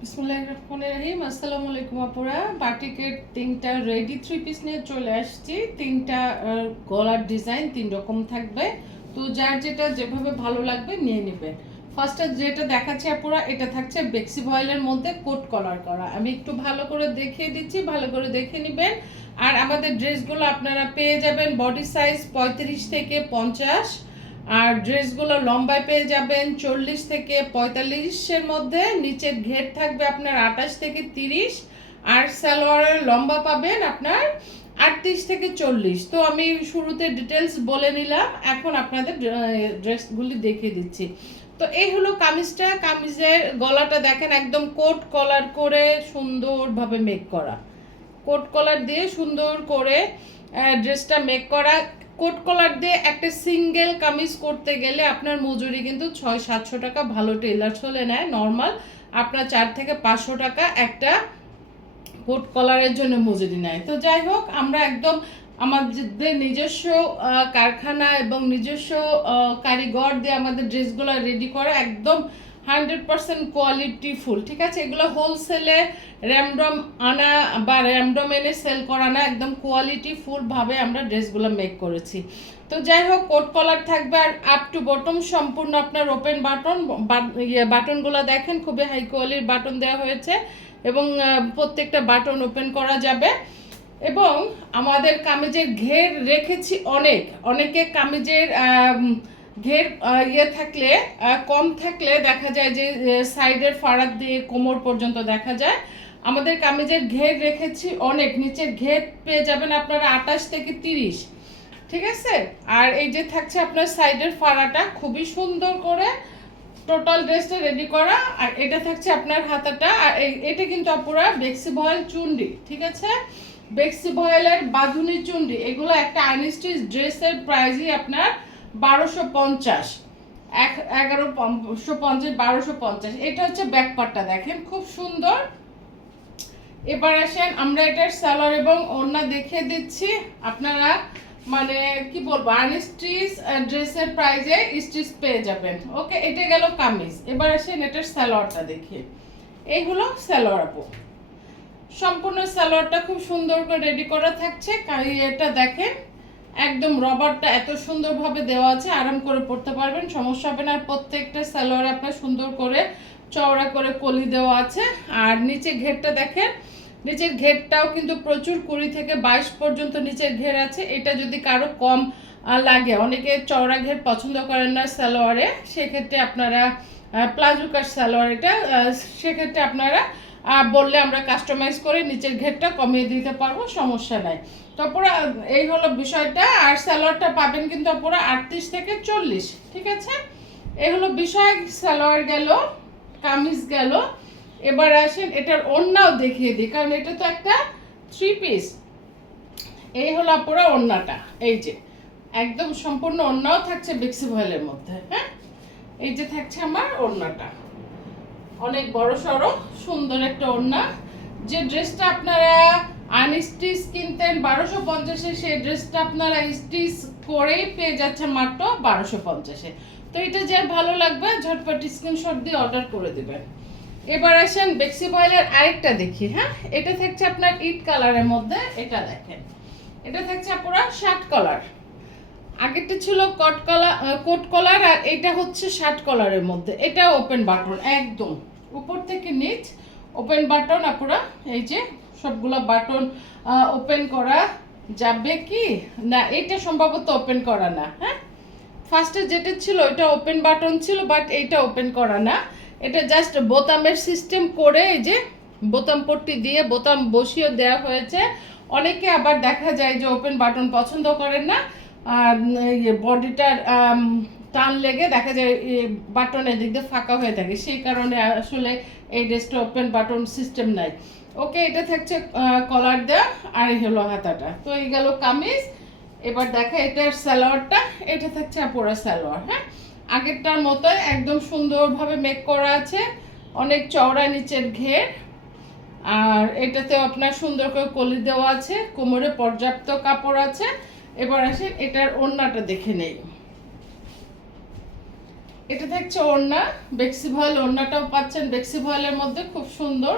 বিসমিল্লাহির রহমানির রহিম। আসসালামু আলাইকুম আপুরা। বাটিকের 3টা রেডি 3 পিস নিয়ে চলে আসছি। 3টা গলার ডিজাইন 3 রকম থাকবে, তো যার যেটা যেভাবে ভালো লাগবে নিয়ে নেবেন। ফার্স্টে যেটা দেখাচ্ছি আপুরা, এটা থাকছে বেক্সি ভয়েলের মধ্যে কোট কলার করা। আমি একটু ভালো করে দেখিয়ে দিচ্ছি, ভালো করে দেখে নেবেন। আর আমাদের ড্রেসগুলো আপনারা পেয়ে যাবেন বডি সাইজ 35 থেকে 50, আর ড্রেসগুলো লম্বায় পেয়ে যাবেন 40 থেকে 45-এর মধ্যে। নিচের ঘের থাকবে আপনার 28 থেকে 30, আর সালোয়ারের লম্বা পাবেন আপনার 38 থেকে 40। তো আমি শুরুতে ডিটেলস বলে নিলাম, এখন আপনাদের ড্রেসগুলি দেখিয়ে দিচ্ছি। তো এই হলো কামিজটা। কামিজের গলাটা দেখেন একদম কোট কলার করে সুন্দরভাবে মেক করা, কোট কলার দিয়ে সুন্দর করে ড্রেসটা মেক করা। কোট কলার দিয়ে একটা সিঙ্গেল কামিজ করতে গেলে আপনার মজুরি কিন্তু 600-700 টাকা, ভালো টেলার চলে নেয় নর্মাল আপনার 4 থেকে 500 টাকা একটা কোট কলারের জন্য মজুরি নেয়। তো যাই হোক, আমরা একদম আমাদের নিজস্ব কারখানা এবং নিজস্ব কারিগর দিয়ে আমাদের ড্রেসগুলো রেডি করা, একদম 100% কোয়ালিটি ফুল, ঠিক আছে। এগুলো হোলসেলে র্যামডম আনা বা র্যামডম এনে সেল করা না, একদম কোয়ালিটি ফুলভাবে আমরা ড্রেসগুলো মেক করেছি। তো যাই হোক, কোট কলার থাকবে আর আপ টু বটম সম্পূর্ণ আপনার ওপেন বাটন। বাটনগুলো দেখেন খুবই হাই কোয়ালিটির বাটন দেওয়া হয়েছে এবং প্রত্যেকটা বাটন ওপেন করা যাবে। এবং আমাদের কামিজের ঘের রেখেছি অনেকে কামিজের ঘের থাকলে কম থাকলে দেখা যায় যে সাইডের ফারাক দিয়ে কোমর পর্যন্ত দেখা যায়। আমাদের কামিজের ঘের রেখেছি অনেক, নিচের ঘের পেয়ে যাবেন আপনারা 28 থেকে 30, ঠিক আছে। আর এই যে থাকছে আপনার সাইডের ফাড়াটা খুবই সুন্দর করে টোটাল ড্রেসটা রেডি করা। আর এটা থাকছে আপনার হাতাটা। আর এটা কিন্তু আপুরা বেক্সি ভয়েল চুন্ডি, ঠিক আছে, বেক্সি ভয়েলের বাঁধুনি চুন্ডি। এগুলো একটা আনস্টিচ ড্রেসের প্রাইসই আপনার 1250, 1150, 1250। এটা হচ্ছে ব্যাক পার্টটা দেখেন খুব সুন্দর। এবার আসেন আমরা এটার সালোয়ার এবং ওড়না দেখিয়ে দিচ্ছি। আপনারা মানে কি বলবো, আনস্টিচ ড্রেসের প্রাইজে স্টিচ পেয়ে যাবেন। ওকে, এটা গেল কামিজ। এবার আসেন এটার সালোয়ারটা দেখি। এই হলো সালোয়ার আপু, সম্পূর্ণ সালোয়ারটা খুব সুন্দর করে রেডি করা থাকছে। এটা দেখেন একদম রবারটা এত সুন্দরভাবে দেওয়া আছে, আরাম করে পরতে পারবেন, সমস্যা হবে না। আর প্রত্যেকটা সালোয়ারে আপনার সুন্দর করে চওড়া করে কলি দেওয়া আছে। আর নিচে ঘেরটা দেখেন, নিচের ঘেরটাও কিন্তু প্রচুর 20 থেকে 22 পর্যন্ত নিচের ঘের আছে। এটা যদি কারো কম লাগে, অনেকে চওড়া ঘের পছন্দ করেন না সালোয়ারে, সেক্ষেত্রে আপনারা প্লাজো কাট সালোয়ার এটা, সেক্ষেত্রে আপনারা বললে আমরা কাস্টমাইজ করে নিচের ঘেরটা কমিয়ে দিতে পারবো, সমস্যা নাই। তো পুরো এই হলো বিষয়টা। আর সালোয়ারটা পাবেন কিন্তু পুরো 38 থেকে 40, ঠিক আছে। এই হলো বিষয়। সালোয়ার গেল, কামিজ গেল। এবার আসেন এটার ওড়নাও দেখিয়ে দিই, কারণ এটা তো একটা 3 পিস। এই হলো পুরো ওড়নাটা, এই যে একদম সম্পূর্ণ ওড়নাও থাকছে বেক্সি ভয়েলের মধ্যে। হ্যাঁ, এই যে থাকছে আমার ওড়নাটা, অনেক বড় সড়ো সুন্দর একটা ওড়না। যে ড্রেসটা আপনারা আনস্টিচ কিনতেন 1250-এ, সেই ড্রেসটা আপনারা স্টিচ করেই পেয়ে যাচ্ছেন মাত্র 1250-এ। তো এটা যার ভালো লাগবে ঝটপট স্ক্রিনশট দিয়ে অর্ডার করে দেবেন। এবার আসেন বেক্সি ভয়েলের আরেকটা দেখি। হ্যাঁ, এটা থাকছে আপনার ইট কালারের মধ্যে। এটা দেখেন, এটা থাকছে পুরো শার্ট কলার। আগেরটা ছিল কোট কলার, আর এটা হচ্ছে শার্ট কলারের মধ্যে। এটা ওপেন বাটন, একদম উপর থেকে নিচ ওপেন বাটন। আপনারা এই যে সবগুলো বাটন ওপেন করা যাবে কি না, এটা সম্ভবত ওপেন করা না। হ্যাঁ, ফার্স্টে যেটা ছিল এটা ওপেন বাটন ছিল, বাট এইটা ওপেন করা না। এটা জাস্ট বোতামের সিস্টেম করে এই যে বোতাম পট্টি দিয়ে বোতাম বসিয়ে দেওয়া হয়েছে। অনেকে আবার দেখা যায় যে ওপেন বাটন পছন্দ করেন না, আর বডিটার টান লেগে দেখা যায় বাটনের দিক দিয়ে ফাঁকা হয়ে থাকে, সেই কারণে আসলে এই ড্রেসটা ওপেন বাটন সিস্টেম নাই। ওকে, এটা থাকছে কলার দেওয়া, আর এই হলো হাতাটা। তো এই গেল কামিজ। এবার দেখা এটার সালোয়ারটা, এটা থাকছে পুরো সালোয়ার। হ্যাঁ, আগেরটার মতো একদম সুন্দরভাবে মেক করা আছে, অনেক চওড়া নিচের ঘের। আর এটাতেও আপনার সুন্দর করে কলি দেওয়া আছে, কোমরে পর্যাপ্ত কাপড় আছে। এবার আসেন এটার ওড়নাটা দেখে নেই। এটা থাকছে ওড়না, বেক্সি ভয়েল ওড়নাটাও পাচ্ছেন বেক্সি ভয়েলের মধ্যে, খুব সুন্দর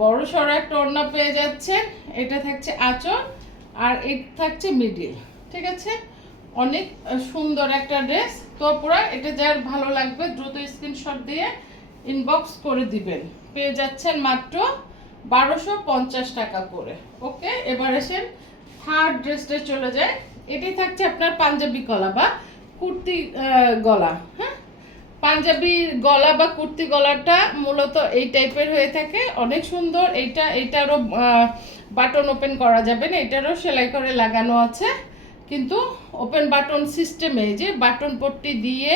বড় সড়ো একটা ওড়না পেয়ে যাচ্ছেন। এটা থাকছে আঁচল, আর এটা থাকছে মিডিল। ঠিক আছে, অনেক সুন্দর একটা ড্রেস। তো পুরো এটা যার ভালো লাগবে দ্রুত স্ক্রিনশট দিয়ে ইনবক্স করে দিবেন। পেয়ে যাচ্ছেন মাত্র 1250 টাকা করে। ওকে, এবার আসেন থার্ড ড্রেসটা চলে যায়। এটি থাকছে আপনার পাঞ্জাবি গলা বা কুর্তি গলা। হ্যাঁ, পাঞ্জাবি গলা বা কুর্তি গলাটা মূলত এই টাইপের হয়ে থাকে, অনেক সুন্দর। এইটারও বাটন ওপেন করা যাবে না, এটারও সেলাই করে লাগানো আছে, কিন্তু ওপেন বাটন সিস্টেমে যে বাটন পট্টি দিয়ে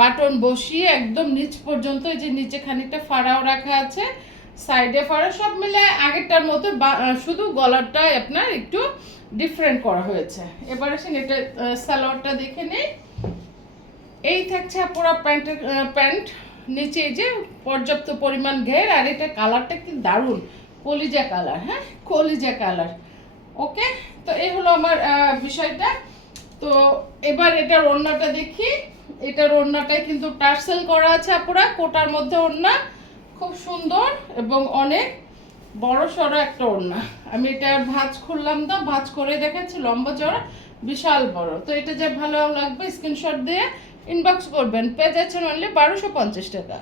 বাটন বসিয়ে একদম নিচ পর্যন্ত, এই যে নিচে খানিকটা ফাড়াও রাখা আছে, সাইডে ফাড়া, সব মিলে আগেরটার মতো, শুধু গলাটাই আপনার একটু ডিফারেন্ট করা হয়েছে। এবার আসেন এটা সালোয়ারটা দেখে নেই। এই থাকছে পুরো প্যান্ট, নিচে এই যে পর্যাপ্ত পরিমাণ ঘের, আর এটা কালারটা কি দারুণ, কলিজা কালার। হ্যাঁ, কলিজা কালার। ওকে, তো এই হলো আমার বিষয়টা। তো এবার এটার ওড়নাটা দেখি। এটার ওড়নাটায় কিন্তু টার্সেল করা আছে আপুরা, কোটার মধ্যে ওড়না, খুব সুন্দর এবং অনেক বড় সড়ো একটা ওড়না। আমি এটা ভাঁজ খুললাম না, ভাঁজ করে দেখাচ্ছি, লম্বা চড়া বিশাল বড়। তো এটা যে ভালো লাগবে স্ক্রিনশট দিয়ে ইনবক্স করবেন। পেয়ে যাচ্ছেন অনলি 1250 টাকা।